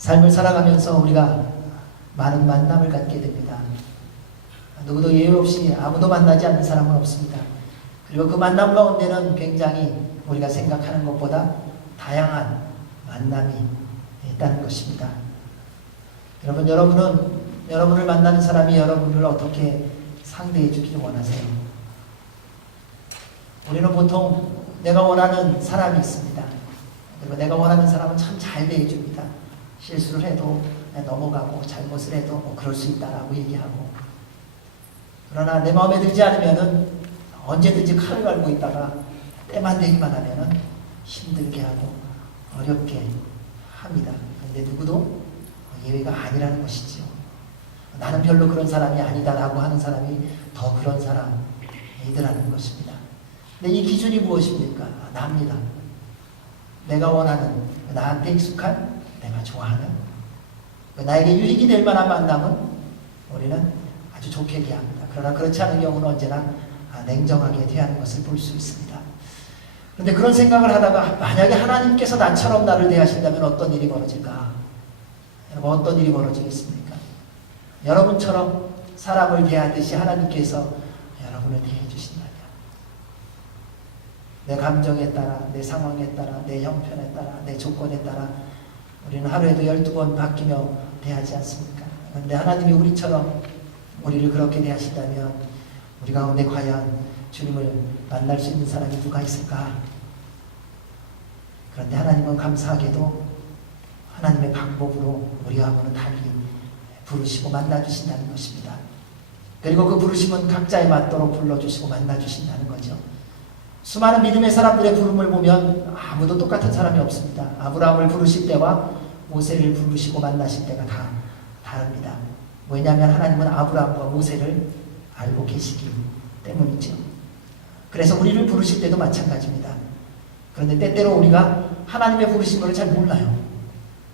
삶을 살아가면서 우리가 많은 만남을 갖게 됩니다. 누구도 예외 없이 아무도 만나지 않는 사람은 없습니다. 그리고 그 만남 가운데는 굉장히 우리가 생각하는 것보다 다양한 만남이 있다는 것입니다. 여러분은 여러분을 만나는 사람이 여러분을 어떻게 상대해 주기를 원하세요? 우리는 보통 내가 원하는 사람이 있습니다. 그리고 내가 원하는 사람은 참 잘 대해줍니다. 실수를 해도 넘어가고 잘못을 해도 뭐 그럴 수 있다라고 얘기하고, 그러나 내 마음에 들지 않으면은 언제든지 칼을 갈고 있다가 때만 되기만 하면은 힘들게 하고 어렵게 합니다. 그런데 누구도 예외가 아니라는 것이죠. 나는 별로 그런 사람이 아니다라고 하는 사람이 더 그런 사람이더라는 것입니다. 근데 이 기준이 무엇입니까? 나입니다. 내가 원하는, 나한테 익숙한, 내가 좋아하는, 나에게 유익이 될 만한 만남은 우리는 아주 좋게 대합니다. 그러나 그렇지 않은 경우는 언제나 냉정하게 대하는 것을 볼 수 있습니다. 그런데 그런 생각을 하다가 만약에 하나님께서 나처럼 나를 대하신다면 어떤 일이 벌어질까? 여러분, 어떤 일이 벌어지겠습니까? 여러분처럼 사람을 대하듯이 하나님께서 여러분을 대해 주신다면, 내 감정에 따라, 내 상황에 따라, 내 형편에 따라, 내 조건에 따라 우리는 하루에도 12번 바뀌며 대하지 않습니까? 그런데 하나님이 우리를 그렇게 대하신다면 우리 가운데 과연 주님을 만날 수 있는 사람이 누가 있을까? 그런데 하나님은 감사하게도 하나님의 방법으로 우리하고는 달리 부르시고 만나주신다는 것입니다. 그리고 그 부르심은 각자에 맞도록 불러주시고 만나주신다는 거죠. 수많은 믿음의 사람들의 부름을 보면 아무도 똑같은 사람이 없습니다. 아브라함을 부르실 때와 모세를 부르시고 만나실 때가 다 다릅니다. 왜냐하면 하나님은 아브라함과 모세를 알고 계시기 때문이죠. 그래서 우리를 부르실 때도 마찬가지입니다. 그런데 때때로 우리가 하나님의 부르심을 잘 몰라요.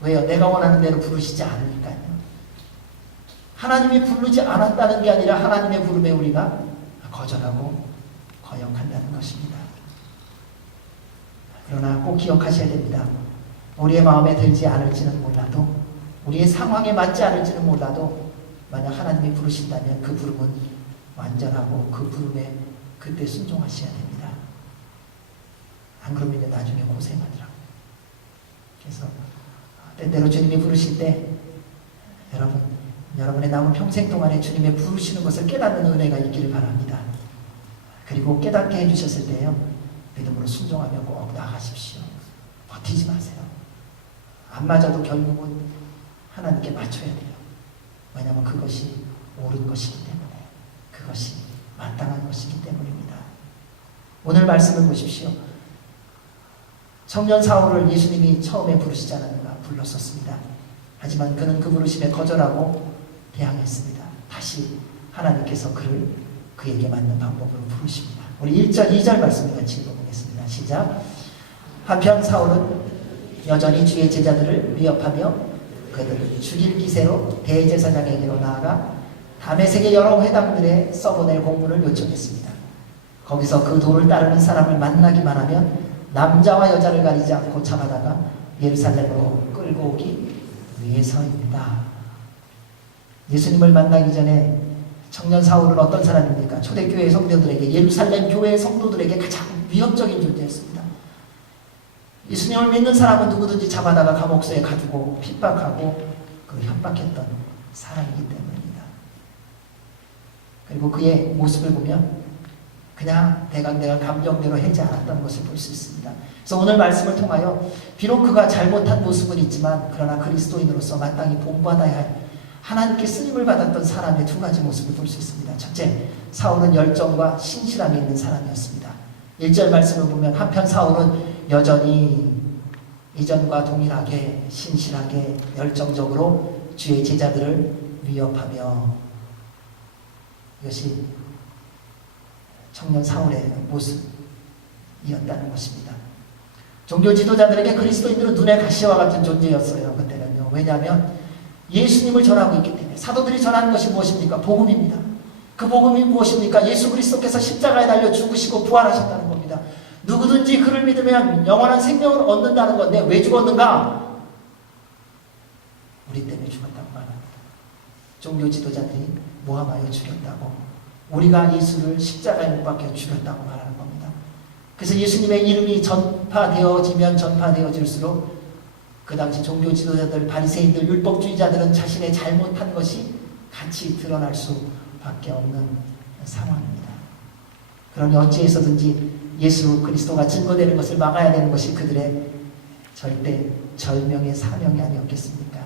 왜요? 내가 원하는 대로 부르시지 않으니까요. 하나님이 부르지 않았다는 게 아니라 하나님의 부름에 우리가 거절하고 거역한다는 것입니다. 그러나 꼭 기억하셔야 됩니다. 우리의 마음에 들지 않을지는 몰라도, 우리의 상황에 맞지 않을지는 몰라도 만약 하나님이 부르신다면 그 부름은 완전하고 그 부름에 그때 순종하셔야 됩니다. 안 그러면 나중에 고생하더라고요. 그래서 때때로 주님이 부르실 때 여러분의 남은 평생 동안에 주님의 부르시는 것을 깨닫는 은혜가 있기를 바랍니다. 그리고 깨닫게 해주셨을 때요, 믿음으로 순종하며 꼭 나아가십시오. 버티지 마세요. 안 맞아도 결국은 하나님께 맞춰야 돼요. 왜냐하면 그것이 옳은 것이기 때문에, 그것이 마땅한 것이기 때문입니다. 오늘 말씀을 보십시오. 청년 사울을 예수님이 처음에 부르시지 않았는가? 불렀었습니다. 하지만 그는 그 부르심에 거절하고 대항했습니다. 다시 하나님께서 그에게 맞는 방법으로 부르십니다. 우리 1절, 2절 말씀을 같이 읽어보겠습니다. 시작. 한편 사울은 여전히 주의 제자들을 위협하며 그들을 죽일 기세로 대제사장에게로 나아가 다메섹의 여러 회당들에 써보낼 공문을 요청했습니다. 거기서 그 도를 따르는 사람을 만나기만 하면 남자와 여자를 가리지 않고 잡아다가 예루살렘으로 끌고 오기 위해서입니다. 예수님을 만나기 전에 청년 사울은 어떤 사람입니까? 초대교회 성도들에게, 예루살렘 교회 성도들에게 가장 위협적인 존재였습니다. 예수님을 믿는 사람은 누구든지 잡아다가 감옥소에 가두고 핍박하고 협박했던 사람이기 때문입니다. 그리고 그의 모습을 보면 그냥 대강대강 감정대로 하지 않았던 것을 볼 수 있습니다. 그래서 오늘 말씀을 통하여 비록 그가 잘못한 모습은 있지만 그러나 그리스도인으로서 마땅히 본받아야 할 하나님께 쓰임을 받았던 사람의 두 가지 모습을 볼 수 있습니다. 첫째, 사울은 열정과 신실함이 있는 사람이었습니다. 1절 말씀을 보면 한편 사울은 여전히 이전과 동일하게 신실하게 열정적으로 주의 제자들을 위협하며, 이것이 청년 사울의 모습이었다는 것입니다. 종교 지도자들에게 그리스도인들은 눈의 가시와 같은 존재였어요. 그때는요. 왜냐하면 예수님을 전하고 있기 때문에. 사도들이 전하는 것이 무엇입니까? 복음입니다. 그 복음이 무엇입니까? 예수 그리스도께서 십자가에 달려 죽으시고 부활하셨다는 겁니다. 누구든지 그를 믿으면 영원한 생명을 얻는다는 건데 왜 죽었는가? 종교 지도자들이 모함하여 죽였다고, 우리가 예수를 십자가에 못 박혀 죽였다고 말하는 겁니다. 그래서 예수님의 이름이 전파되어지면 전파되어질수록 그 당시 종교 지도자들, 바리새인들, 율법주의자들은 자신의 잘못한 것이 같이 드러날 수밖에 없는 상황입니다. 그러니 어찌해서든지 예수 그리스도가 증거되는 것을 막아야 되는 것이 그들의 절대 절명의 사명이 아니었겠습니까?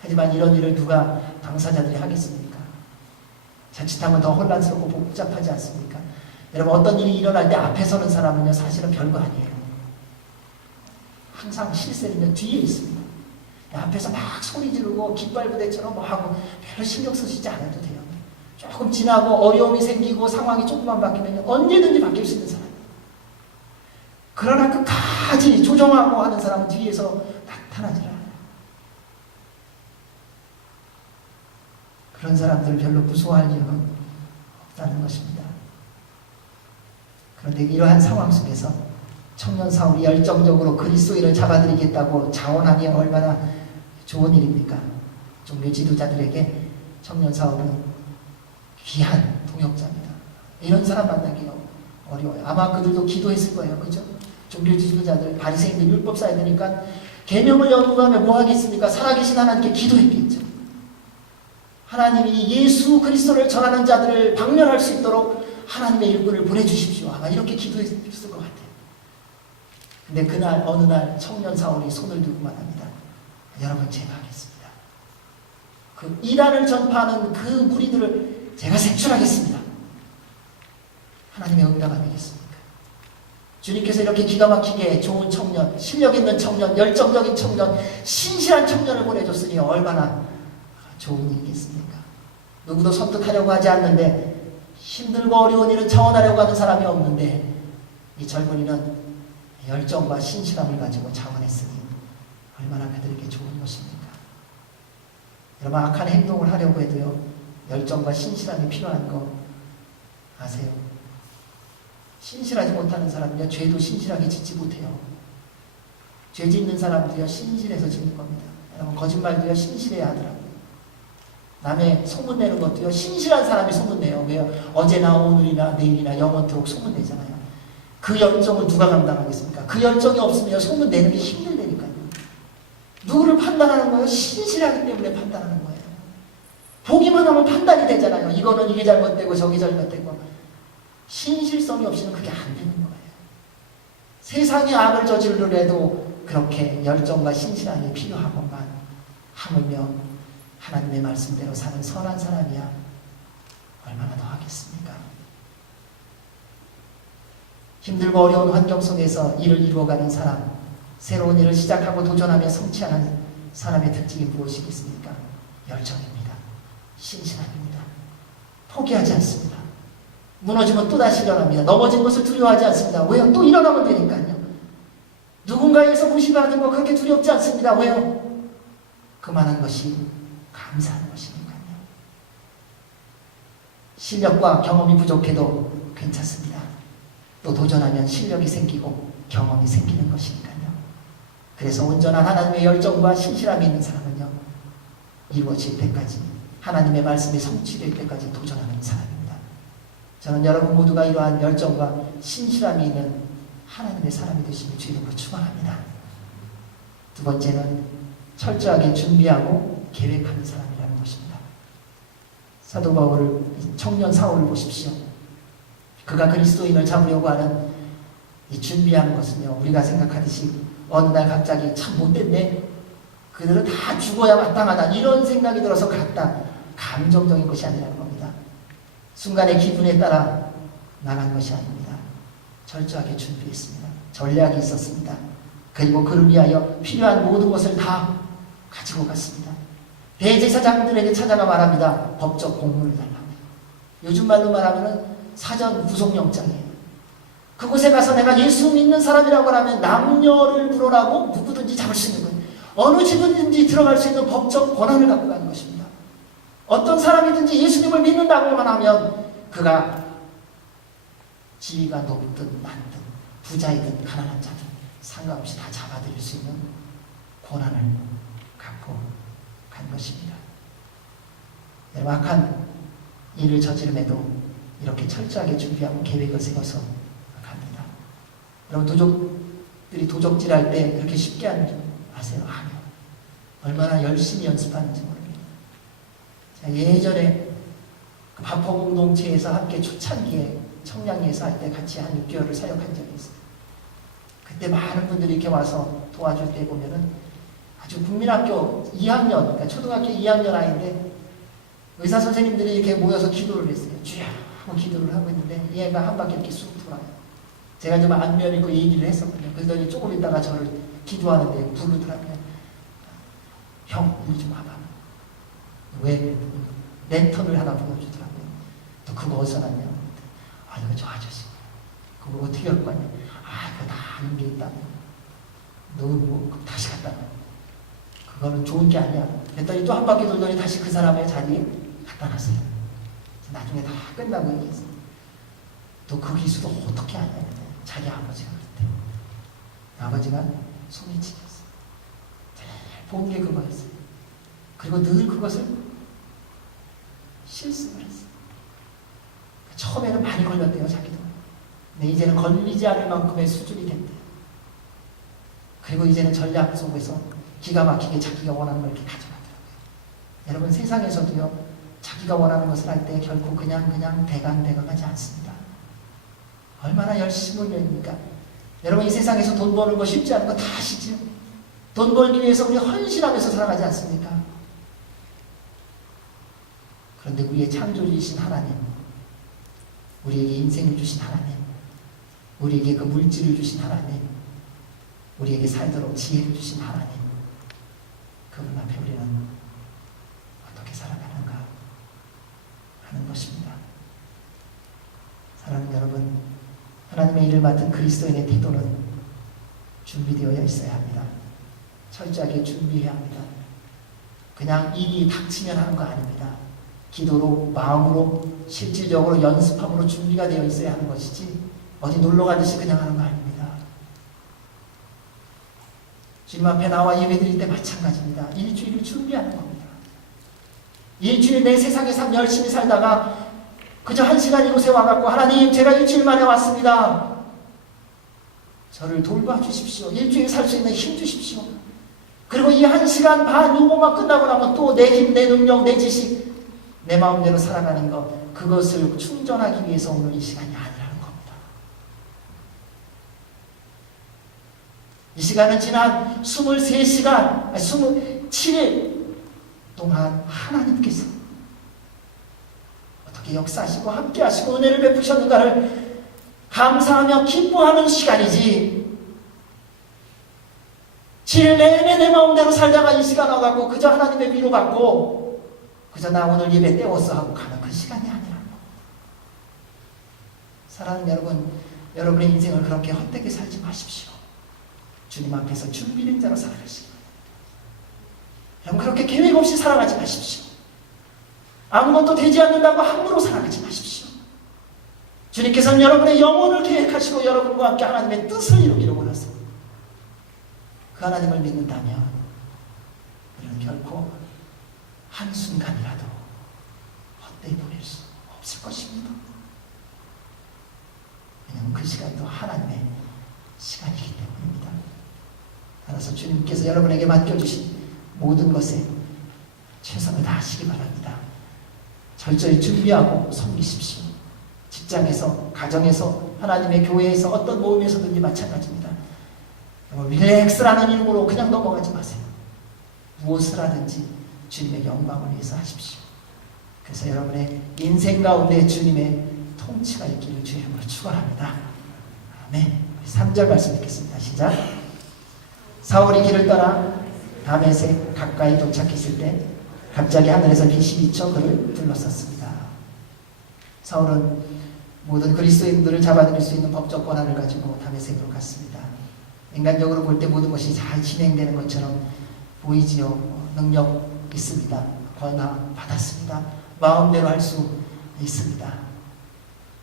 하지만 이런 일을 누가 당사자들이 하겠습니까? 자칫하면 더 혼란스럽고 복잡하지 않습니까? 여러분, 어떤 일이 일어날 때 앞에 서는 사람은요, 사실은 별거 아니에요. 항상 실세는요, 뒤에 있습니다. 앞에서 막 소리 지르고 깃발 부대처럼 뭐 하고 별로 신경 쓰시지 않아도 돼요. 조금 지나고 어려움이 생기고 상황이 조금만 바뀌면 언제든지 바뀔 수 있는 사람. 그러나 끝까지 조정하고 하는 사람은 뒤에서 나타나질 않아요. 그런 사람들을 별로 무서워할 이유는 없다는 것입니다. 그런데 이러한 상황 속에서 청년 사울이 열정적으로 그리스도인을 잡아들이겠다고 자원하니 얼마나 좋은 일입니까? 종교 지도자들에게 청년 사울은 귀한 동역자입니다. 이런 사람 만나기 어려워요. 아마 그들도 기도했을 거예요. 그죠? 종교 지도자들, 바리새인들, 율법사이드니까 계명을 연구하면 뭐 하겠습니까? 살아계신 하나님께 기도했겠죠. 하나님이 예수 그리스도를 전하는 자들을 박멸할 수 있도록 하나님의 일꾼을 보내주십시오. 아마 이렇게 기도했을 것 같아요. 근데 그날 어느 날 청년 사울이 손을 들고만 합니다. 여러분, 제가 하겠습니다. 그 이단을 전파하는 그 무리들을 제가 색출하겠습니다. 하나님의 응답 아니겠습니까? 주님께서 이렇게 기가 막히게 좋은 청년, 실력 있는 청년, 열정적인 청년, 신실한 청년을 보내줬으니 얼마나 좋은 일이겠습니까? 누구도 선뜻하려고 하지 않는데, 힘들고 어려운 일은 자원하려고 하는 사람이 없는데, 이 젊은이는 열정과 신실함을 가지고 자원했으니 얼마나 그들에게 좋은 것입니까? 여러분, 악한 행동을 하려고 해도요, 열정과 신실함이 필요한 거 아세요? 신실하지 못하는 사람은요, 죄도 신실하게 짓지 못해요. 죄 짓는 사람도요, 신실해서 짓는 겁니다. 여러분, 거짓말도요, 신실해야 하더라고요. 남의 소문내는 것도요, 신실한 사람이 소문내요. 왜요? 어제나 오늘이나 내일이나 영원토록 소문내잖아요. 그 열정을 누가 감당하겠습니까? 그 열정이 없으면 소문내는 게 힘들다니까요. 누구를 판단하는 거예요? 신실하기 때문에 판단하는 거예요. 보기만 하면 판단이 되잖아요. 이거는 이게 잘못되고 저게 잘못되고. 신실성이 없이는 그게 안 되는 거예요. 세상에 악을 저지르려도 그렇게 열정과 신실함이 필요하건만, 하물며 하나님의 말씀대로 사는 선한 사람이야 얼마나 더 하겠습니까? 힘들고 어려운 환경 속에서 일을 이루어가는 사람, 새로운 일을 시작하고 도전하며 성취하는 사람의 특징이 무엇이겠습니까? 열정입니다. 신실함입니다. 포기하지 않습니다. 무너지면 또다시 일어납니다. 넘어진 것을 두려워하지 않습니다. 왜요? 또 일어나면 되니까요. 누군가에서 무시받은 거 그렇게 두렵지 않습니다. 왜요? 그만한 것이 감사하는 것이니까요. 실력과 경험이 부족해도 괜찮습니다. 또 도전하면 실력이 생기고 경험이 생기는 것이니까요. 그래서 온전한 하나님의 열정과 신실함이 있는 사람은요, 이루어질 때까지, 하나님의 말씀이 성취될 때까지 도전하는 사람입니다. 저는 여러분 모두가 이러한 열정과 신실함이 있는 하나님의 사람이 되시길 주님으로 축원합니다. 두 번째는 철저하게 준비하고 계획하는 사람이라는 것입니다. 사도 바울을, 청년 사울을 보십시오. 그가 그리스도인을 잡으려고 하는 이 준비하는 것은요, 우리가 생각하듯이 어느 날 갑자기 참 못됐네, 그들은 다 죽어야 마땅하다, 이런 생각이 들어서 갔다, 감정적인 것이 아니라는 겁니다. 순간의 기분에 따라 나간 것이 아닙니다. 철저하게 준비했습니다. 전략이 있었습니다. 그리고 그를 위하여 필요한 모든 것을 다 가지고 갔습니다. 대제사장들에게 찾아가 말합니다. 법적 공문을 달라고. 요즘 말로 말하면 사전 구속영장이에요. 그곳에 가서 내가 예수 믿는 사람이라고 하면 남녀를 불어라고 누구든지 잡을 수 있는 거예요. 어느 집이든지 들어갈 수 있는 법적 권한을 갖고 가는 것입니다. 어떤 사람이든지 예수님을 믿는다고만 하면 그가 지위가 높든 낮든 부자이든 가난한 자든 상관없이 다 잡아들일 수 있는 권한을 갖고 간 것입니다. 악한 일을 저지름에도 이렇게 철저하게 준비하고 계획을 세워서 갑니다. 여러분, 도적들이 도적질할 때 그렇게 쉽게 하는 줄 아세요? 아니요. 얼마나 열심히 연습하는지 모릅니다. 제가 예전에 그 바포 공동체에서 함께 초창기에 청량리에서 할 때 같이 한 6개월을 사역한 적이 있어요. 그때 많은 분들이 이렇게 와서 도와줄 때 보면은 아주 국민학교 2학년, 그러니까 초등학교 2학년 아이인데 의사 선생님들이 이렇게 모여서 기도를 했어요. 주여 하고 기도를 하고 있는데 얘가 한 바퀴 이렇게 쑥 돌아요. 제가 좀 안면 있고 얘기를 했었거든요. 그러더니 조금 있다가 저를 기도하는데 부르더라고요. 형, 이리 좀 와봐. 왜? 랜턴을 하나 보여주더라고요. 또 그거 어디서 났냐? 아, 이거 저 아저씨. 그거 어떻게 할 거냐? 아, 그거 다 아는 게 있다고. 너 뭐 다시 갔다 와. 그거는 좋은 게 아니야. 그랬더니 또 한 바퀴 돌더니 다시 그 사람의 자리에 갖다 놨어요. 나중에 다 끝나고 얘기했어요. 또 그 기수도 어떻게 하냐? 자기 아버지가 그랬대. 아버지가 소매치기였어요. 제일 본 게 그거였어요. 그리고 늘 그것을 실습을 했어요. 처음에는 많이 걸렸대요, 자기도. 근데 이제는 걸리지 않을 만큼의 수준이 됐대요. 그리고 이제는 전략 속에서 기가 막히게 자기가 원하는 걸 이렇게 가져가더라고요. 여러분, 세상에서도요, 자기가 원하는 것을 할 때 결코 그냥 대강대강하지 않습니다. 얼마나 열심히 올려입니까? 여러분, 이 세상에서 돈 버는 거 쉽지 않은 거 다 아시죠? 돈 벌기 위해서 우리 헌신하면서 살아가지 않습니까? 그런데 우리의 창조주이신 하나님, 우리에게 인생을 주신 하나님, 우리에게 그 물질을 주신 하나님, 우리에게 살도록 지혜를 주신 하나님, 그분 앞에 우리는 어떻게 살아가는가 하는 것입니다. 사랑하는 여러분, 하나님의 일을 맡은 그리스도인의 태도는 준비되어 있어야 합니다. 철저하게 준비해야 합니다. 그냥 일이 닥치면 하는 거 아닙니다. 기도로, 마음으로, 실질적으로 연습함으로 준비가 되어 있어야 하는 것이지 어디 놀러 가듯이 그냥 하는 거 아닙니다. 주님 앞에 나와 예배드릴 때 마찬가지입니다. 일주일을 준비하는 겁니다. 일주일 내 세상의 삶 열심히 살다가 그저 1시간 이곳에 와갖고 하나님, 제가 일주일 만에 왔습니다. 저를 돌봐주십시오. 일주일 살 수 있는 힘 주십시오. 그리고 이 1시간 반 요거만 끝나고 나면 또 내 힘, 내 능력, 내 지식, 내 마음대로 살아가는 것, 그것을 충전하기 위해서 오늘 이 시간이 아니라는 겁니다. 이 시간은 지난 23시간, 27일 동안 하나님께서 어떻게 역사하시고 함께 하시고 은혜를 베푸셨는가를 감사하며 기뻐하는 시간이지, 7일 내내 내 마음대로 살다가 이 시간 와가고 그저 하나님의 위로받고 그저 나 오늘 예배 때웠어 하고 가는 그 시간이 아니라는 겁니다. 사랑하는 여러분, 여러분의 인생을 그렇게 헛되게 살지 마십시오. 주님 앞에서 준비된 자로 살아가시기 바랍니다. 여러분, 그렇게 계획 없이 살아가지 마십시오. 아무것도 되지 않는다고 함부로 살아가지 마십시오. 주님께서는 여러분의 영혼을 계획하시고 여러분과 함께 하나님의 뜻을 이루기를 원하세요. 그 하나님을 믿는다면 우리는 결코 한순간이라도 헛되이 보낼 수 없을 것입니다. 왜냐하면 그 시간도 하나님의 시간이기 때문입니다. 따라서 주님께서 여러분에게 맡겨주신 모든 것에 최선을 다하시기 바랍니다. 철저히 준비하고 섬기십시오. 직장에서, 가정에서, 하나님의 교회에서, 어떤 모임에서든지 마찬가지입니다. 릴렉스라는 이름으로 그냥 넘어가지 마세요. 무엇을 하든지 주님의 영광을 위해서 하십시오. 그래서 여러분의 인생 가운데 주님의 통치가 있기를 주의 이름으로 축원합니다. 아멘. 3절 말씀 읽겠습니다. 시작. 사울이 길을 떠나 다메섹 가까이 도착했을 때 갑자기 하늘에서 빛이 비쳐 그를 둘러쌌습니다. 사울은 모든 그리스도인들을 잡아들일 수 있는 법적 권한을 가지고 다메섹으로 갔습니다. 인간적으로 볼 때 모든 것이 잘 진행되는 것처럼 보이지요. 능력 있습니다. 권한 받았습니다. 마음대로 할 수 있습니다.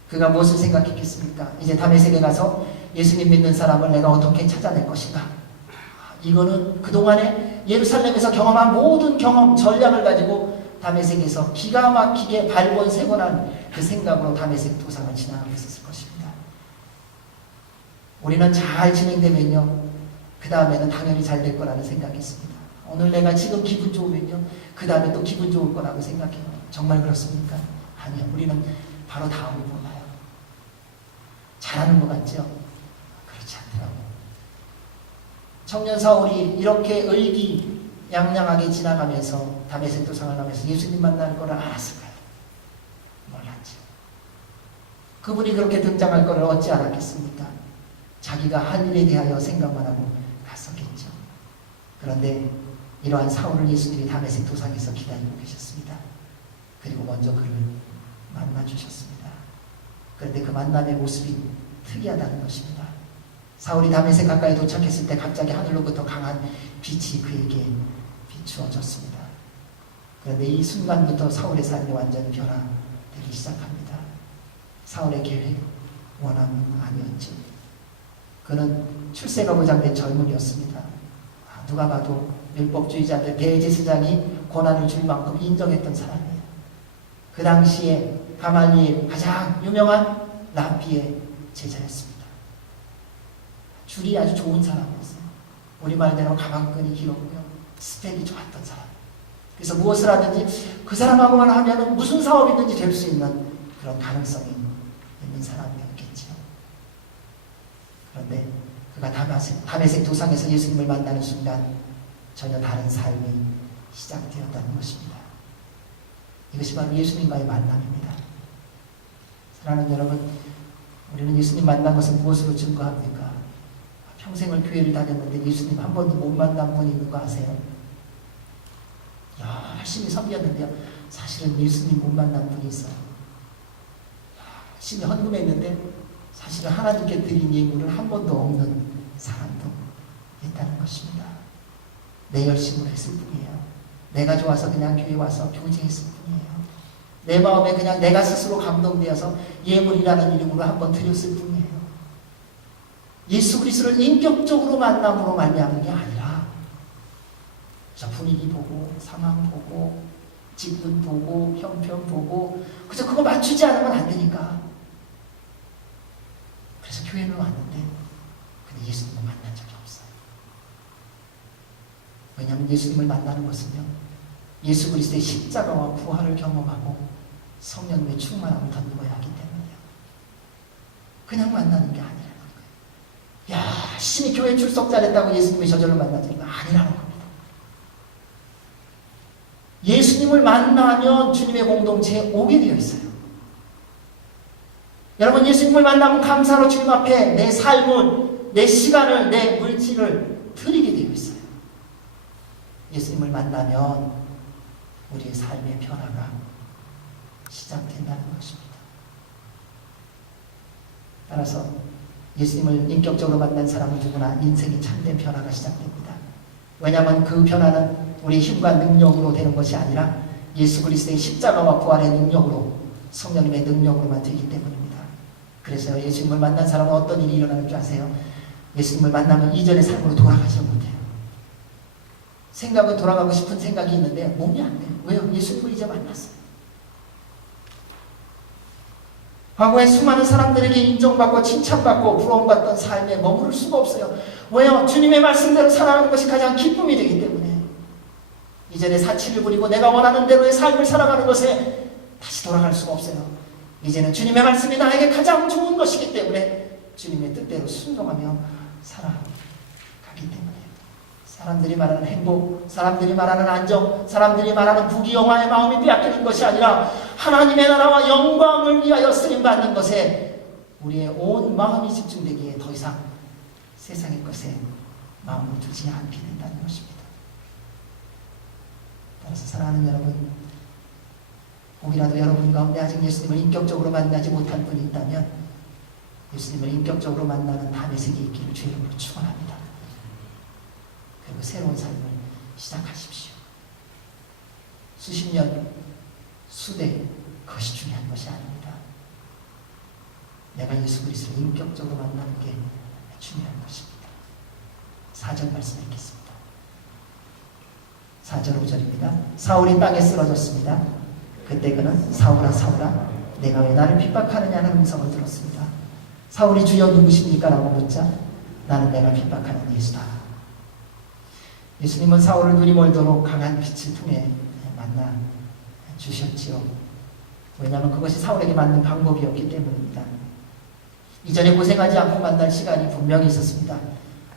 그가 무엇을 생각했겠습니까? 이제 다메섹에 가서 예수님 믿는 사람을 내가 어떻게 찾아낼 것인가? 이거는 그동안에 예루살렘에서 경험한 모든 경험, 전략을 가지고 다메섹에서 기가 막히게 발본세곤한 그 생각으로 다메섹 도상을 지나가고 있었을 것입니다. 우리는 잘 진행되면요, 그 다음에는 당연히 잘 될 거라는 생각이 있습니다. 오늘 내가 지금 기분 좋으면요, 그 다음에 또 기분 좋을 거라고 생각해요. 정말 그렇습니까? 아니요. 우리는 바로 다음을 몰라요. 잘하는 것 같죠? 그렇지 않더라고요. 청년 사울이 이렇게 의기양양하게 지나가면서 다메섹 도상을 가면서 예수님 만날 거를 알았을까요? 몰랐죠. 그분이 그렇게 등장할 거를 어찌 알았겠습니까? 자기가 할 일에 대하여 생각만 하고 갔었겠죠. 그런데 이러한 사울을 예수님이 다메섹 도상에서 기다리고 계셨습니다. 그리고 먼저 그를 만나주셨습니다. 그런데 그 만남의 모습이 특이하다는 것입니다. 사울이 다메섹 가까이 도착했을 때 갑자기 하늘로부터 강한 빛이 그에게 비추어졌습니다. 그런데 이 순간부터 사울의 삶이 완전히 변화되기 시작합니다. 사울의 계획, 원함은 아니었죠. 그는 출세가 보장된 젊은이였습니다. 누가 봐도 율법주의자들 대제사장이 권한을 줄 만큼 인정했던 사람이에요. 그 당시에 가말리엘 가장 유명한 랍비의 제자였습니다. 줄이 아주 좋은 사람이었어요. 우리말대로 가방끈이 길었고요, 스펙이 좋았던 사람. 그래서 무엇을 하든지 그 사람하고만 하면 무슨 사업이든지 될 수 있는 그런 가능성이 있는 사람이었겠죠. 그런데 그가 다메섹 도상에서 예수님을 만나는 순간 전혀 다른 삶이 시작되었다는 것입니다. 이것이 바로 예수님과의 만남입니다. 사랑하는 여러분, 우리는 예수님 만난 것을 무엇으로 증거합니까? 평생을 교회를 다녔는데 예수님 한 번도 못 만난 분이 있는 거 아세요? 열심히 섬겼는데요, 사실은 예수님 못 만난 분이 있어요. 열심히 헌금했는데 사실은 하나님께 드린 예물을 한 번도 없는 사람도 있다는 것입니다. 내 열심으로 했을 뿐이에요. 내가 좋아서 그냥 교회 와서 교제했을 뿐이에요. 내 마음에 그냥 내가 스스로 감동되어서 예물이라는 이름으로 한번 드렸을 뿐이에요. 예수 그리스도를 인격적으로 만남으로 말미암은 게 아니라 저 분위기 보고 상황 보고 직분 보고 형편 보고 그저 그거 맞추지 않으면 안 되니까. 그래서 교회는 왔는데 근데 예수님을 만난 적이 없어요. 왜냐하면 예수님을 만나는 것은요, 예수 그리스도의 십자가와 부활을 경험하고 성령님의 충만함을 덧입어야 하기 때문이에요. 그냥 만나는 게 아니라는 거예요. 열심히 교회 출석 잘했다고 예수님이 저절로 만나는 거 아니라는 겁니다. 예수님을 만나면 주님의 공동체에 오게 되어 있어요. 여러분, 예수님을 만나면 감사로 주님 앞에 내 삶을, 내 시간을, 내 물질을 드리게 되어 있어요. 예수님을 만나면 우리의 삶의 변화가 시작된다는 것입니다. 따라서 예수님을 인격적으로 만난 사람은 누구나 인생의 참된 변화가 시작됩니다. 왜냐하면 그 변화는 우리의 힘과 능력으로 되는 것이 아니라 예수 그리스도의 십자가와 부활의 능력으로, 성령님의 능력으로만 되기 때문입니다. 그래서 예수님을 만난 사람은 어떤 일이 일어나는 줄 아세요? 예수님을 만나면 이전의 삶으로 돌아가지 못해요. 생각은 돌아가고 싶은 생각이 있는데 몸이 안 돼요. 왜요? 예수님을 이제 만났어요. 과거에 수많은 사람들에게 인정받고 칭찬받고 부러움받던 삶에 머무를 수가 없어요. 왜요? 주님의 말씀대로 살아가는 것이 가장 기쁨이 되기 때문에. 이전에 사치를 부리고 내가 원하는 대로의 삶을 살아가는 것에 다시 돌아갈 수가 없어요. 이제는 주님의 말씀이 나에게 가장 좋은 것이기 때문에 주님의 뜻대로 순종하며 살아가기 때문에. 사람들이 말하는 행복, 사람들이 말하는 안정, 사람들이 말하는 부귀영화의 마음이 빼앗기는 것이 아니라 하나님의 나라와 영광을 위하여 쓰임받는 것에 우리의 온 마음이 집중되기에 더 이상 세상의 것에 마음을 두지 않게 된다는 것입니다. 따라서 사랑하는 여러분, 혹이라도 여러분 가운데 아직 예수님을 인격적으로 만나지 못한 분이 있다면 예수님을 인격적으로 만나는 다메섹이 있기를 주의 이름으로 축원합니다. 그리고 새로운 삶을 시작하십시오. 수십 년, 수대, 그것이 중요한 것이 아닙니다. 내가 예수 그리스도를 인격적으로 만나는 게 중요한 것입니다. 4절 말씀 읽겠습니다. 4절 5절입니다. 사울이 땅에 쓰러졌습니다. 그때 그는 사울아 사울아 내가 왜 나를 핍박하느냐는 음성을 들었습니다. 사울이 주여 누구십니까? 라고 묻자 나는 내가 핍박하는 예수다. 예수님은 사울을 눈이 멀도록 강한 빛을 통해 만나 주셨지요. 왜냐하면 그것이 사울에게 맞는 방법이었기 때문입니다. 이전에 고생하지 않고 만날 시간이 분명히 있었습니다.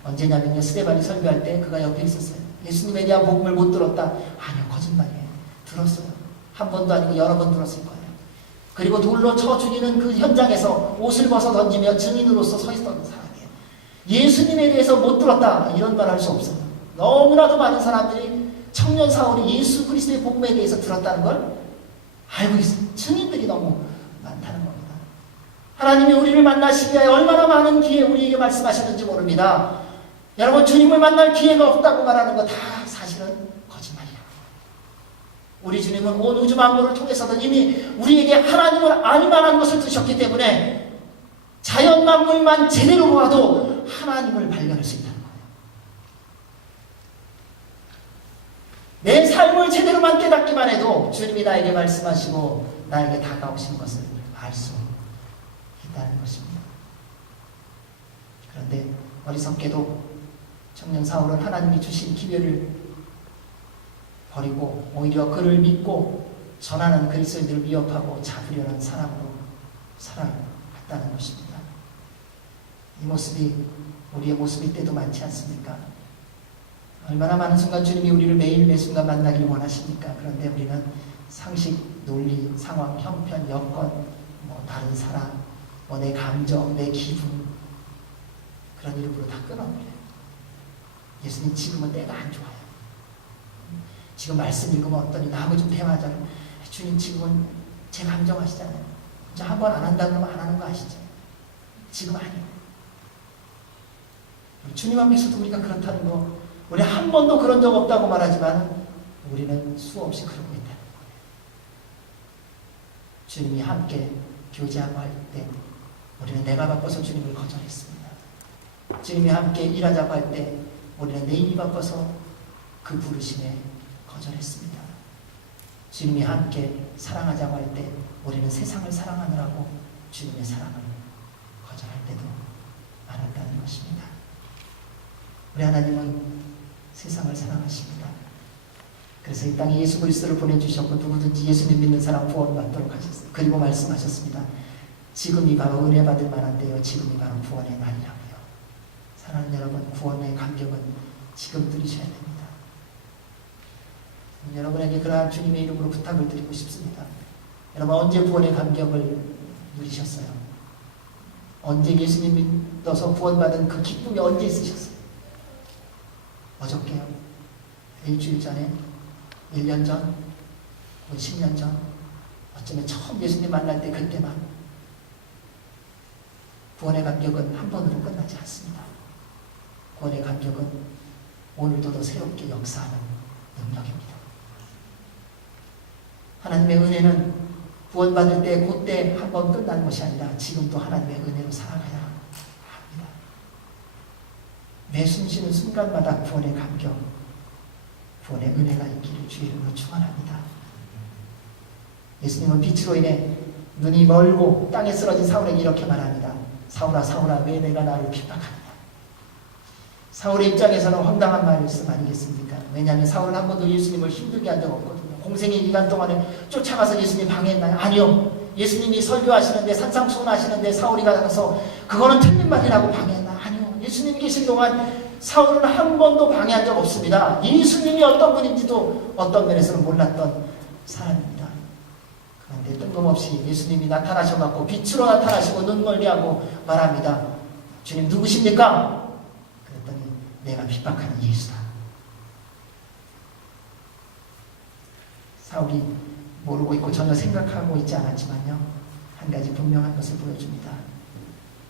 언제냐면요, 스데반이 설교할 때 그가 옆에 있었어요. 예수님에 대한 복음을 못 들었다? 아니요, 거짓말이에요. 들었어요. 한 번도 아니고 여러 번 들었을 거예요. 그리고 돌로 쳐 죽이는 그 현장에서 옷을 벗어 던지며 증인으로서 서 있었던 사람이에요. 예수님에 대해서 못 들었다, 이런 말 할 수 없어요. 너무나도 많은 사람들이 청년 사울이 예수 그리스도의 복음에 대해서 들었다는 걸 알고 있어요. 증인들이 너무 많다는 겁니다. 하나님이 우리를 만나시기 위해 얼마나 많은 기회 우리에게 말씀하셨는지 모릅니다. 여러분, 주님을 만날 기회가 없다고 말하는 거 다 사실은 거짓말이야. 우리 주님은 온 우주 만물을 통해서도 이미 우리에게 하나님을 알만한 것을 주셨기 때문에 자연 만물만 제대로 보아도 하나님을 발견할 수 있다는 거예요. 내 삶을 제대로만 깨닫기만 해도 주님이 나에게 말씀하시고 나에게 다가오신 것을 알 수 있다는 것입니다. 그런데 어리석게도 청년 사울은 하나님이 주신 기회를 버리고 오히려 그를 믿고 전하는 그리스도인들을 위협하고 잡으려는 사람으로 살아갔다는 것입니다. 이 모습이 우리의 모습일 때도 많지 않습니까? 얼마나 많은 순간 주님이 우리를 매일 매순간 만나기를 원하십니까? 그런데 우리는 상식, 논리, 상황, 형편, 여건, 다른 사람, 내 감정, 내 기분, 그런 이름으로 다 끊어버려요. 예수님, 지금은 내가 안 좋아요. 지금 말씀 읽으면 어떠니? 나하고 좀 대화하자면 주님, 지금은 제 감정 아시잖아요. 이제 한 번 안 한다고 하면 안 하는 거 아시죠? 지금 아니에요. 주님 앞에서도 우리가 그렇다는 거, 우리 한 번도 그런 적 없다고 말하지만 우리는 수없이 그러고 있다는 거예요. 주님이 함께 교제하고 할 때 우리는 내가 바빠서 주님을 거절했습니다. 주님이 함께 일하자고 할 때 우리는 내 입이 바빠서 그 부르심에 거절했습니다. 주님이 함께 사랑하자고 할 때 우리는 세상을 사랑하느라고 주님의 사랑을 거절할 때도 많았다는 것입니다. 우리 하나님은 세상을 사랑하십니다. 그래서 이 땅에 예수 그리스도를 보내주셨고 누구든지 예수님 믿는 사람 구원받도록 하셨어요. 그리고 말씀하셨습니다. 지금이 바로 은혜 받을 만한 때요, 지금이 바로 구원의 날이라고요. 사랑하는 여러분, 구원의 감격은 지금 누리셔야 됩니다. 여러분에게 그러한 주님의 이름으로 부탁을 드리고 싶습니다. 여러분, 언제 구원의 감격을 누리셨어요? 언제 예수님 믿어서 구원받은 그 기쁨이 언제 있으셨어요? 어저께요? 일주일 전에? 1년 전? 10년 전? 어쩌면 처음 예수님 만날 때 그때만? 구원의 감격은 한 번으로 끝나지 않습니다. 구원의 감격은 오늘도 더 새롭게 역사하는 능력입니다. 하나님의 은혜는 구원받을 때 그때 한 번 끝난 것이 아니라 지금도 하나님의 은혜로 살아가야 합니다. 매 숨쉬는 순간마다 구원의 감격, 구원의 은혜가 있기를 주의 이름으로 축원합니다. 예수님은 빛으로 인해 눈이 멀고 땅에 쓰러진 사울에게 이렇게 말합니다. 사울아 사울아 왜 내가 나를 핍박하느냐. 사울의 입장에서는 황당한 말씀 아니겠습니까? 왜냐하면 사울은 한 번도 예수님을 힘들게 한 적 없거든요. 공생의 기간 동안에 쫓아가서 예수님 방해했나요? 아니요. 예수님이 설교하시는데 산상수훈하시는데 사울이 가서 그거는 틀린 말이라고 방해했나? 아니요. 예수님이 계신 동안 사울은 한 번도 방해한 적 없습니다. 예수님이 어떤 분인지도 어떤 면에서는 몰랐던 사람입니다. 그런데 뜬금없이 예수님이 나타나셔갖고 빛으로 나타나시고 눈 멀게 하고 말합니다. 주님 누구십니까? 그랬더니 내가 핍박하는 예수다. 사울이 모르고 있고 전혀 생각하고 있지 않았지만요, 한 가지 분명한 것을 보여줍니다.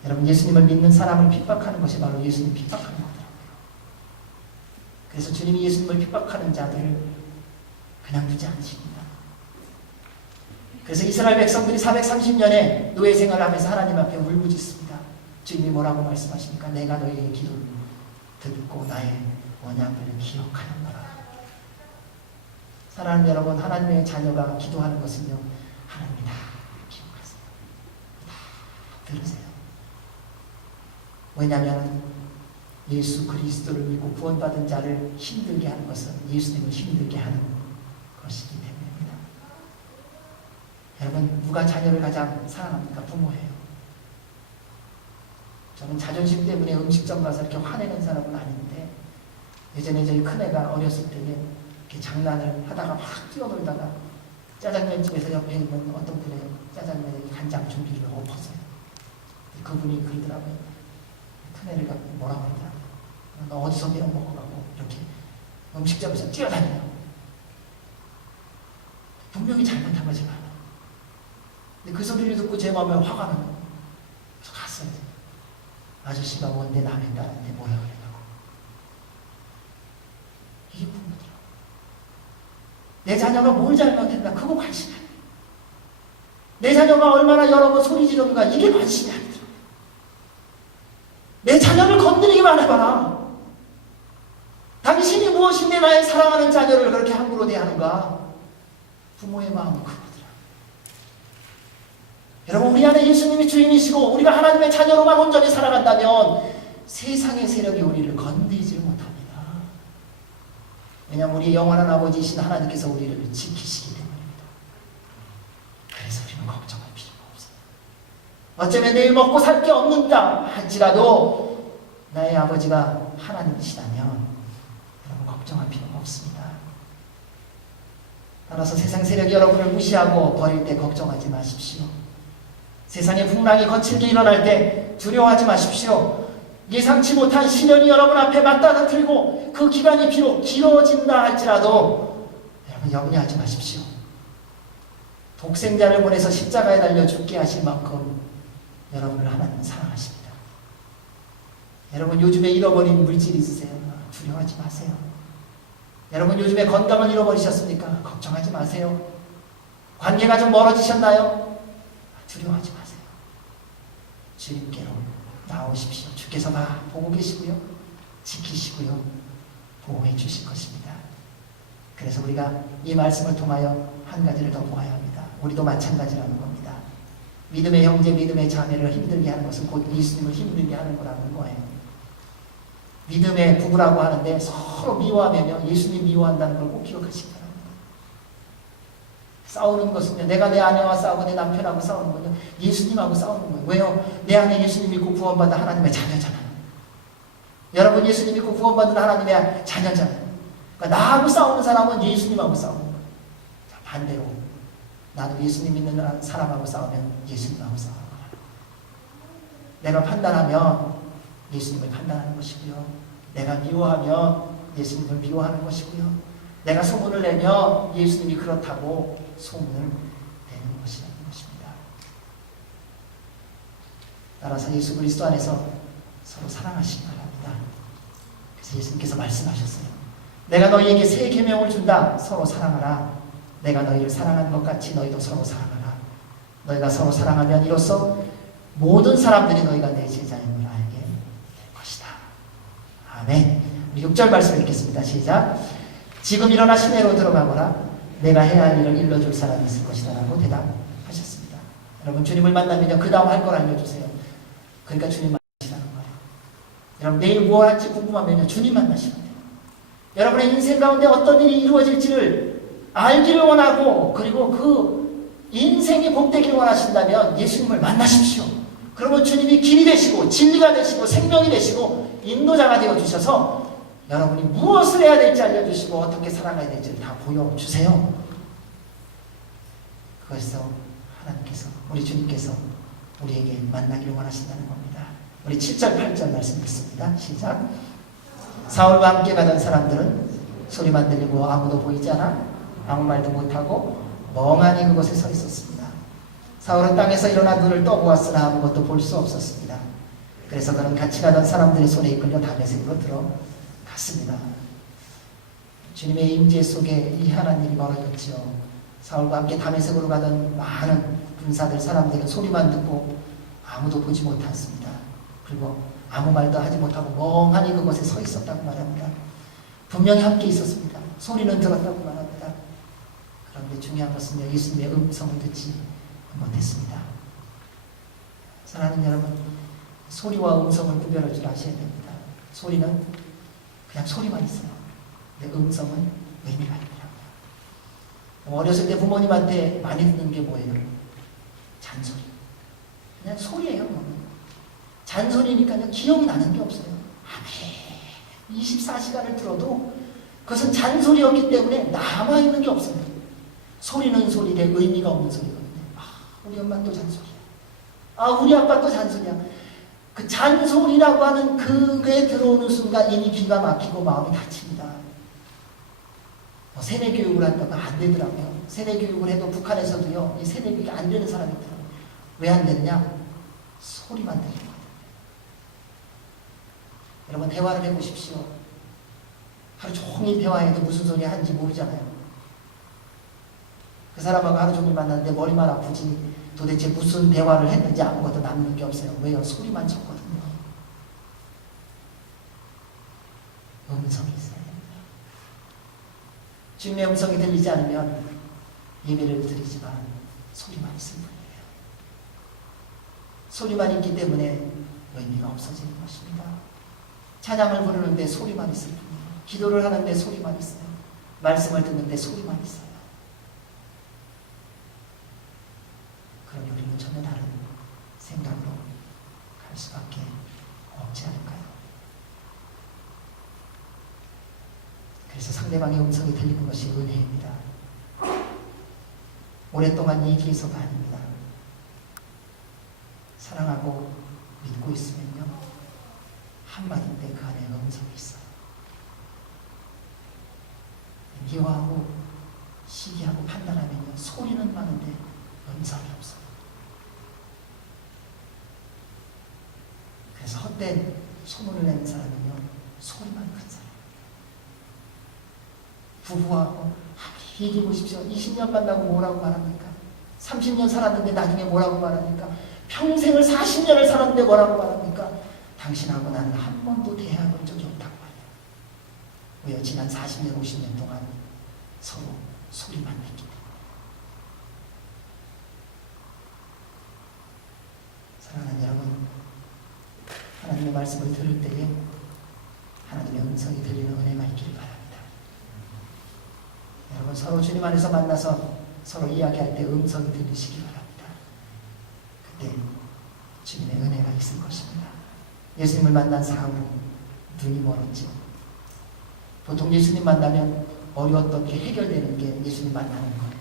여러분, 예수님을 믿는 사람을 핍박하는 것이 바로 예수님 핍박하는 거더라고요. 그래서 주님이 예수님을 핍박하는 자들을 그냥 두지 않으십니다. 그래서 이스라엘 백성들이 430년의 노예 생활을 하면서 하나님 앞에 울부짖습니다. 주님이 뭐라고 말씀하십니까? 내가 너희의 기도를 듣고 나의 언약을 기억하였노라. 사랑하는 여러분, 하나님의 자녀가 기도하는 것은요, 하나님이 다 기억하세요. 다 들으세요. 왜냐하면 예수 그리스도를 믿고 구원받은 자를 힘들게 하는 것은 예수님을 힘들게 하는 것이기 때문입니다. 여러분, 누가 자녀를 가장 사랑합니까? 부모예요. 저는 자존심 때문에 음식점 가서 이렇게 화내는 사람은 아닌데, 예전에 저희 큰애가 어렸을 때에 이렇게 장난을 하다가 막 뛰어놀다가 짜장면집에서 옆에 있는 어떤 분의 짜장면에 간장 준비를 엎었어요. 그분이 그러더라고요. 큰애를 갖고 뭐라고 하더라. 너 어디서 배워 먹어가고 이렇게 음식점에서 뛰어다니냐. 분명히 잘못한 거지 않아. 근데 그 소리를 듣고 제 마음에 화가 나는 거예요. 그래서 갔어요. 아저씨가 뭔데 남의 딸한테 뭐라 그래요. 이게 부모더라고. 내 자녀가 뭘 잘못했나 그거 관심이 아니야. 내 자녀가 얼마나 여러 번 소리 지르는가 이게 관심이 아니더라고. 내 자녀를 건드리기만 해봐라. 당신이 무엇인데 나의 사랑하는 자녀를 그렇게 함부로 대하는가. 부모의 마음은 그거더라. 여러분, 우리 안에 예수님이 주인이시고 우리가 하나님의 자녀로만 온전히 살아간다면 세상의 세력이 우리를 건드리지 못합니다. 왜냐하면 우리의 영원한 아버지이신 하나님께서 우리를 지키시기 때문입니다. 그래서 우리는 걱정할 필요가 없어요. 어쩌면 내일 먹고 살 게 없는다 할지라도 나의 아버지가 하나님이시다면 여러분 걱정할 필요가 없습니다. 따라서 세상 세력이 여러분을 무시하고 버릴 때 걱정하지 마십시오. 세상의 풍랑이 거칠게 일어날 때 두려워하지 마십시오. 예상치 못한 시련이 여러분 앞에 맞닥뜨리고 그 기간이 비록 길어진다 할지라도 여러분 염려하지 마십시오. 독생자를 보내서 십자가에 달려 죽게 하실 만큼 여러분을 하나님은 사랑하십니다. 여러분 요즘에 잃어버린 물질이 있으세요? 두려워하지 마세요. 여러분 요즘에 건강을 잃어버리셨습니까? 걱정하지 마세요. 관계가 좀 멀어지셨나요? 두려워하지 마세요. 주님께로 나오십시오. 주께서 다 보고 계시고요. 지키시고요. 보호해 주실 것입니다. 그래서 우리가 이 말씀을 통하여 한 가지를 더 보아야 합니다. 우리도 마찬가지라는 겁니다. 믿음의 형제, 믿음의 자매를 힘들게 하는 것은 곧 예수님을 힘들게 하는 거라는 거예요. 믿음의 부부라고 하는데 서로 미워하며 예수님 미워한다는 걸 꼭 기억하시기 바랍니다. 싸우는 것은요, 내가 내 아내와 싸우고 내 남편하고 싸우는 건요, 예수님하고 싸우는 거예요. 왜요? 내 안에 예수님 믿고 구원받은 하나님의 자녀잖아요. 여러분 예수님 믿고 구원받은 하나님의 자녀잖아요. 그러니까 나하고 싸우는 사람은 예수님하고 싸우는 거예요. 자, 반대로 나도 예수님 믿는 사람하고 싸우면 예수님하고 싸우는 거예요. 내가 판단하면 예수님을 판단하는 것이고요. 내가 미워하면 예수님을 미워하는 것이고요. 내가 소문을 내면 예수님이 그렇다고 소문을 내는 것이라는 것입니다. 따라서 예수 그리스도 안에서 서로 사랑하시기 바랍니다. 그래서 예수님께서 말씀하셨어요. 내가 너희에게 새 계명을 준다. 서로 사랑하라. 내가 너희를 사랑한 것 같이 너희도 서로 사랑하라. 너희가 서로 사랑하면 이로써 모든 사람들이 너희가 내 제자임을 알게 될 것이다. 아멘. 우리 6절 말씀 읽겠습니다. 시작. 지금 일어나 시내로 들어가거라. 내가 해야 할 일을 일러줄 사람이 있을 것이다 라고 대답하셨습니다. 여러분 주님을 만나면요, 그 다음 할 걸 알려주세요. 그러니까 주님 만나시라는 거예요. 여러분 내일 뭐 할지 궁금하면요, 주님 만나시면 돼요. 여러분의 인생 가운데 어떤 일이 이루어질지를 알기를 원하고, 그리고 그 인생이 복되기를 원하신다면 예수님을 만나십시오. 그러면 주님이 길이 되시고 진리가 되시고 생명이 되시고 인도자가 되어주셔서 여러분이 무엇을 해야 될지 알려주시고 어떻게 살아가야 될지를 다 보여주세요. 그것에서 하나님께서, 우리 주님께서 우리에게 만나기를 원하신다는 겁니다. 우리 7절 8절 말씀 읽습니다. 시작. 사울과 함께 가던 사람들은 소리만 들리고 아무도 보이지 않아 아무 말도 못하고 멍하니 그곳에 서 있었습니다. 사울은 땅에서 일어나 눈을 떠보았으나 아무것도 볼 수 없었습니다. 그래서 그는 같이 가던 사람들의 손에 이끌려 다메섹으로 들어갔습니다. 주님의 임재 속에 이 희한한 일이 벌어졌죠. 사울과 함께 다메섹으로 가던 많은 군사들, 사람들은 소리만 듣고 아무도 보지 못했습니다. 그리고 아무 말도 하지 못하고 멍하니 그곳에 서 있었다고 말합니다. 분명히 함께 있었습니다. 소리는 들었다고 말합니다. 그런데 중요한 것은 예수님의 음성을 듣지 못했습니다. 사랑하는 여러분, 소리와 음성을 구별할 줄 아셔야 됩니다. 소리는 그냥 소리만 있어요. 근데 음성은 의미가 있더라고요. 어렸을 때 부모님한테 많이 듣는 게 뭐예요? 잔소리. 그냥 소리예요. 잔소리니까 그냥 기억나는 게 없어요. 아무리 24시간을 들어도 그것은 잔소리였기 때문에 남아있는 게 없어요. 소리는 소리인데 의미가 없는 소리거든요. 우리 엄마 또 잔소리야. 우리 아빠 또 잔소리야. 그 잔소리라고 하는 그게 들어오는 순간 이미 기가 막히고 마음이 다칩니다. 세뇌 교육을 한다고 안 되더라고요. 세뇌 교육을 해도 북한에서도요, 이 세뇌 교육이 안 되는 사람이 있더라고요. 왜 안 되느냐? 소리만 들리거든요. 여러분, 대화를 해보십시오. 하루 종일 대화해도 무슨 소리 하는지 모르잖아요. 그 사람하고 하루 종일 만났는데 머리만 아프지 도대체 무슨 대화를 했는지 아무것도 남는 게 없어요. 왜요? 소리만 쳤거든요. 음성이 있어야 됩니다. 주님의 음성이 들리지 않으면 예배를 드리지만 소리만 있을 뿐이에요. 소리만 있기 때문에 의미가 없어지는 것입니다. 찬양을 부르는데 소리만 있을 뿐이에요. 기도를 하는데 소리만 있어요. 말씀을 듣는데 소리만 있어요. 그러니 우리는 전혀 다른 생각으로 갈 수밖에 없지 않을까요? 그래서 상대방의 음성이 들리는 것이 은혜입니다. 오랫동안 얘기해서가 아닙니다. 사랑하고 믿고 있으면요, 한마디인데 그 안에 음성이 있어요. 미워하고 시기하고 판단하면요, 소리는 많은데 음성이 없어요. 그래서 헛된 소문을 내는 사람은요, 소리만 큰 사람. 부부하고 얘기해 보십시오. 20년 만나고 뭐라고 말합니까? 30년 살았는데 나중에 뭐라고 말합니까? 평생을 40년을 살았는데 뭐라고 말합니까? 당신하고 나는 한 번도 대화한 적이 없다고 말해요. 왜요? 지난 40년, 50년 동안 서로 소리만 냈기 때문에. 사랑하는 여러분, 하나님의 말씀을 들을 때에 하나님의 음성이 들리는 은혜가 있기를 바랍니다. 여러분, 서로 주님 안에서 만나서 서로 이야기할 때 음성이 들리시기 바랍니다. 그때 주님의 은혜가 있을 것입니다. 예수님을 만난 사람은 눈이 멀었죠. 보통 예수님 만나면 어려웠던 게 해결되는 게 예수님 만나는 거예요.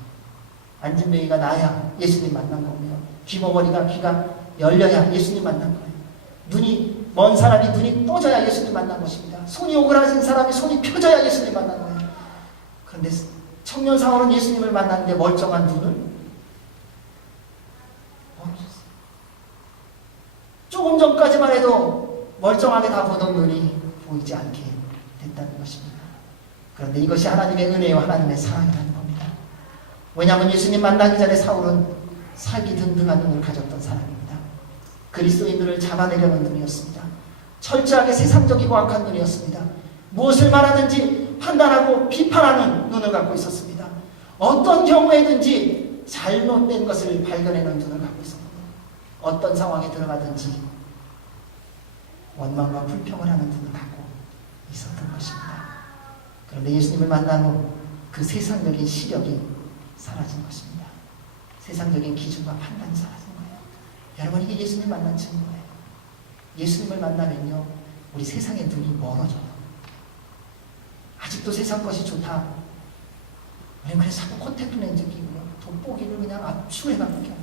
안진뱅이가 나야 예수님 만난 거고요. 귀머거리가 귀가 열려야 예수님 만난 거예요. 눈이 먼 사람이 눈이 떠져야 예수님 만난 것입니다. 손이 오그라진 사람이 손이 펴져야 예수님 만난 거예요. 그런데 청년 사울은 예수님을 만났는데 멀쩡한 눈을 조금 전까지만 해도 멀쩡하게 다 보던 눈이 보이지 않게 됐다는 것입니다. 그런데 이것이 하나님의 은혜와 하나님의 사랑이라는 겁니다. 왜냐하면 예수님 만나기 전에 사울은 살기 든든한 눈을 가졌던 사람입니다. 그리스도인들을 잡아내려는 눈이었습니다. 철저하게 세상적이고 악한 눈이었습니다. 무엇을 말하는지 판단하고 비판하는 눈을 갖고 있었습니다. 어떤 경우에든지 잘못된 것을 발견하는 눈을 갖고 있었습니다. 어떤 상황에 들어가든지 원망과 불평을 하는 눈을 갖고 있었던 것입니다. 그런데 예수님을 만난 후 그 세상적인 시력이 사라진 것입니다. 세상적인 기준과 판단이 사라진 거예요. 여러분, 이게 예수님 만난 증거예요. 예수님을 만나면요, 우리 세상의 눈이 멀어져요. 아직도 세상 것이 좋다. 우리는 그래서 자꾸 콘택트 렌즈끼고요, 돋보기를 그냥 압축해가면요.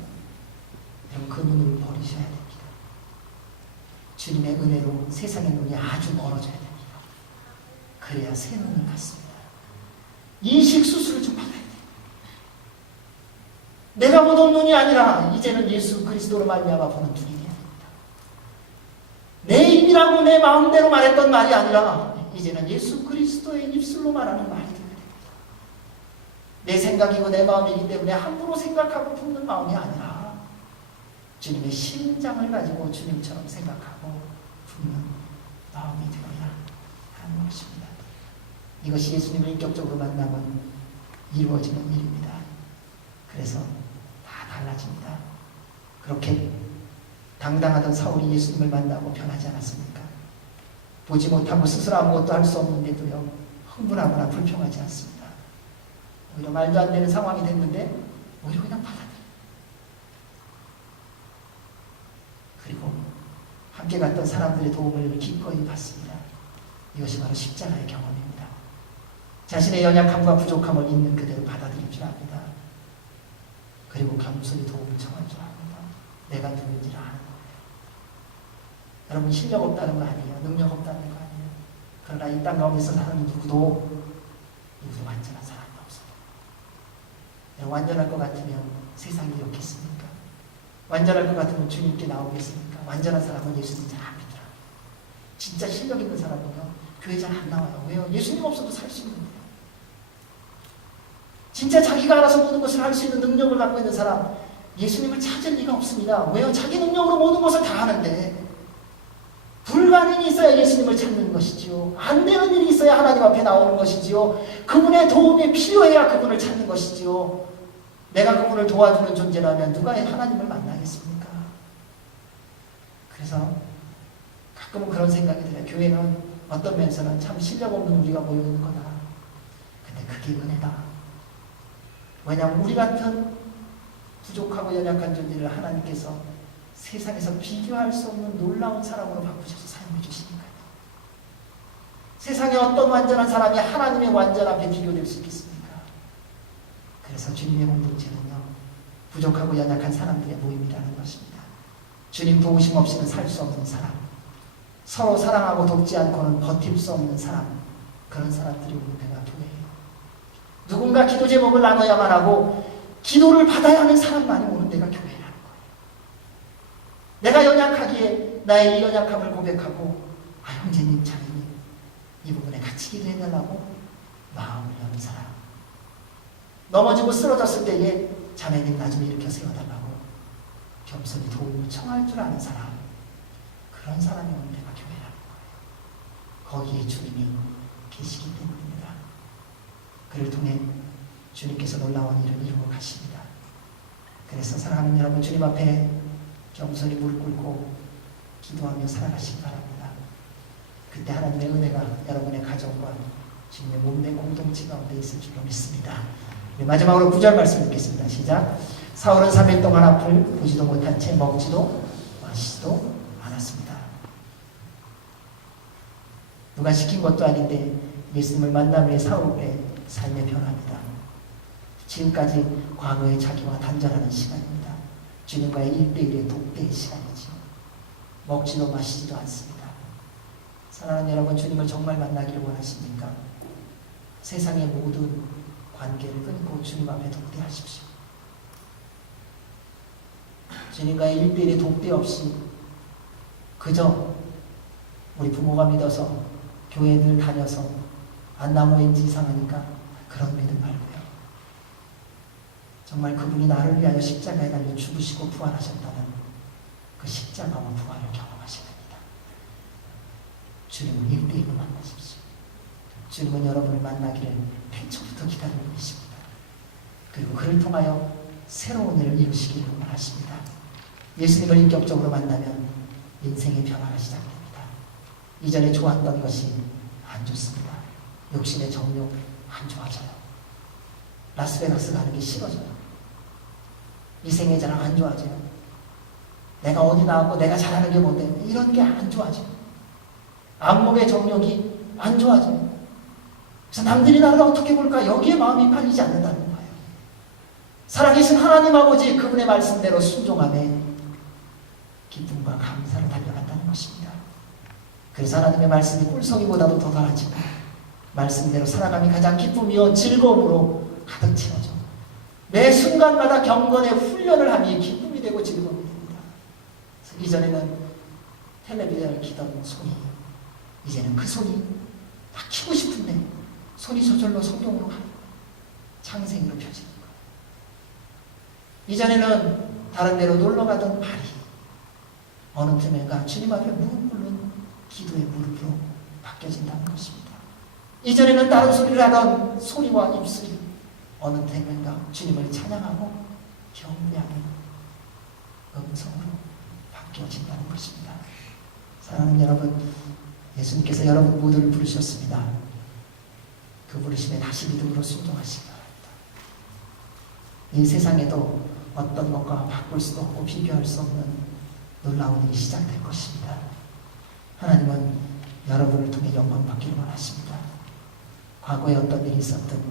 여러분, 그 눈을 버리셔야 됩니다. 주님의 은혜로 세상의 눈이 아주 멀어져야 됩니다. 그래야 새 눈을 갖습니다. 인식 수술을 좀 받아야 돼요. 내가 보던 눈이 아니라 이제는 예수 그리스도로 말미암아 보는 눈이 돼야 됩니다. 내 입이라고 내 마음대로 말했던 말이 아니라 이제는 예수 그리스도의 입술로 말하는 말이 되어야 됩니다. 내 생각이고 내 마음이기 때문에 함부로 생각하고 품는 마음이 아니라 주님의 심장을 가지고 주님처럼 생각하고 품는 마음이 되어야 하는 것입니다. 이것이 예수님을 인격적으로 만나면 이루어지는 일입니다. 그래서 다 달라집니다. 그렇게 당당하던 사울이 예수님을 만나고 변하지 않았습니까? 보지 못하고 스스로 아무것도 할 수 없는데도요, 흥분하거나 불평하지 않습니다. 오히려 말도 안 되는 상황이 됐는데 오히려 그냥 받아들여요. 그리고 함께 갔던 사람들의 도움을 기꺼이 받습니다. 이것이 바로 십자가의 경험입니다. 자신의 연약함과 부족함을 있는 그대로 받아들일 줄 압니다. 그리고 겸손히 도움을 청할 줄 압니다. 내가 누군지를 아는 거예요. 여러분, 실력 없다는 거 아니에요. 능력 없다는 거 아니에요. 그러나 이 땅 가운데서 사는 누구도 완전한 사람이 없어요. 완전할 것 같으면 세상이 이렇겠습니까? 완전할 것 같으면 주님께 나오겠습니까? 완전한 사람은 예수님 잘 안 믿더라고요. 진짜 실력 있는 사람은요, 교회 잘 안 나와요. 왜요? 예수님 없어도 살 수 있는데요. 진짜 자기가 알아서 모든 것을 할 수 있는 능력을 갖고 있는 사람, 예수님을 찾을 리가 없습니다. 왜요? 자기 능력으로 모든 것을 다 하는데, 불가능이 있어야 예수님을 찾는 것이지요. 안 되는 일이 있어야 하나님 앞에 나오는 것이지요. 그분의 도움이 필요해야 그분을 찾는 것이지요. 내가 그분을 도와주는 존재라면 누가 하나님을 만나겠습니까? 그래서 가끔은 그런 생각이 들어요. 교회는 어떤 면에서는 참 실력 없는 우리가 모여있는 거다. 근데 그게 은혜다. 왜냐하면 우리 같은 부족하고 연약한 존재를 하나님께서 세상에서 비교할 수 없는 놀라운 사람으로 바꾸셔서 사용해 주시니까요. 세상에 어떤 완전한 사람이 하나님의 완전 앞에 비교될 수 있겠습니까? 그래서 주님의 공동체는요, 부족하고 연약한 사람들의 모임이라는 것입니다. 주님 도우심 없이는 살 수 없는 사람, 서로 사랑하고 돕지 않고는 버틸 수 없는 사람, 그런 사람들이 오는 데가 교회예요. 누군가 기도 제목을 나눠야만 하고 기도를 받아야 하는 사람만이 오는 데가 교회라는 거예요. 내가 연약하기에 나의 이 연약함을 고백하고, 형제님, 자매님, 이 부분에 같이 기도해달라고 마음을 여는 사람, 넘어지고 쓰러졌을 때에 자매님 나 좀 일으켜 세워달라고 겸손히 도움을 청할 줄 아는 사람, 그런 사람이 오는 데가 교회라는 거예요. 거기에 주님이 계시기 때문입니다. 그를 통해 주님께서 놀라운 일을 이루고 가십니다. 그래서 사랑하는 여러분, 주님 앞에 겸손히 무릎 꿇고 기도하며 살아가시기 바랍니다. 그때 하나님의 은혜가 여러분의 가정과 주님의 몸된 공동체 가운데 있을 줄로 믿습니다. 마지막으로 9절 말씀 읽겠습니다. 시작. 사울은 3일 동안 앞을 보지도 못한 채 먹지도 마시지도 않았습니다. 누가 시킨 것도 아닌데 예수님을 만난 후에 사울의 삶의 변화입니다. 지금까지 과거의 자기와 단절하는 시간입니다. 주님과의 1대1의 독대의 시간이죠. 먹지도 마시지도 않습니다. 사랑하는 여러분, 주님을 정말 만나기를 원하십니까? 세상의 모든 관계를 끊고 주님 앞에 독대하십시오. 주님과의 1대1의 독대 없이 그저 우리 부모가 믿어서 교회 늘 다녀서 안나무 왠지 이상하니까 그런 믿음 말고요. 정말 그분이 나를 위하여 십자가에 달려 죽으시고 부활하셨다는 그 십자가와 부활을 경험하셔야 됩니다. 주님을 1대1로 만나십시오. 주님은 여러분을 만나기를 태초부터 기다리고 계십니다. 그리고 그를 통하여 새로운 일을 이루시기를 원하십니다. 예수님을 인격적으로 만나면 인생의 변화가 시작됩니다. 이전에 좋았던 것이 안 좋습니다. 욕심의 정욕 안 좋아져요. 라스베가스 가는 게 싫어져요. 이생의 자랑 안 좋아져요. 내가 어디 나왔고 내가 잘하는 게 뭔데, 이런 게 안 좋아져요. 안목의 정욕이 안 좋아져요. 그래서 남들이 나를 어떻게 볼까, 여기에 마음이 팔리지 않는다는 거예요. 살아계신 하나님 아버지 그분의 말씀대로 순종함에 기쁨과 감사를 달려간다는 것입니다. 그래서 하나님의 말씀이 꿀송이보다도 더 달아지고 말씀대로 살아감이 가장 기쁨이요 즐거움으로 가득 채워져 매 순간마다 경건의 훈련을 하며 기쁨이 되고 즐거움이 됩니다. 이전에는 텔레비전을 키던 손이, 이제는 그 손이 막 키고 싶은데 손이 저절로 성경으로 가요. 창세기로 펴지는 거예요. 이전에는 다른 데로 놀러가던 발이 어느 틈에가 주님 앞에 무릎 꿇는 기도의 무릎으로 바뀌어진다는 것입니다. 이전에는 다른 소리를 하던 소리와 입술이 어느 틈인가 주님을 찬양하고 경량의 음성으로 바뀌어진다는 것입니다. 사랑하는 여러분, 예수님께서 여러분 모두를 부르셨습니다. 그 부르심에 다시 믿음으로 순종하시기 바랍니다. 이 세상에도 어떤 것과 바꿀 수도 없고 비교할 수 없는 놀라운 일이 시작될 것입니다. 하나님은 여러분을 통해 영광 받기를 원하십니다. 과거에 어떤 일이 있었든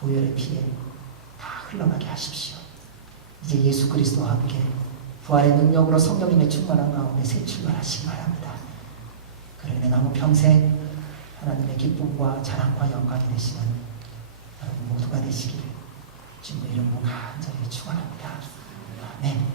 보혈의 피에 다 흘러가게 하십시오. 이제 예수 그리스도와 함께 부활의 능력으로 성령님의 충만한 가운데 새 출발하시기 바랍니다. 그러니 너무 평생 하나님의 기쁨과 자랑과 영광이 되시는 여러분 모두가 되시기를 주님의 이름으로 간절히 축원합니다. 아멘.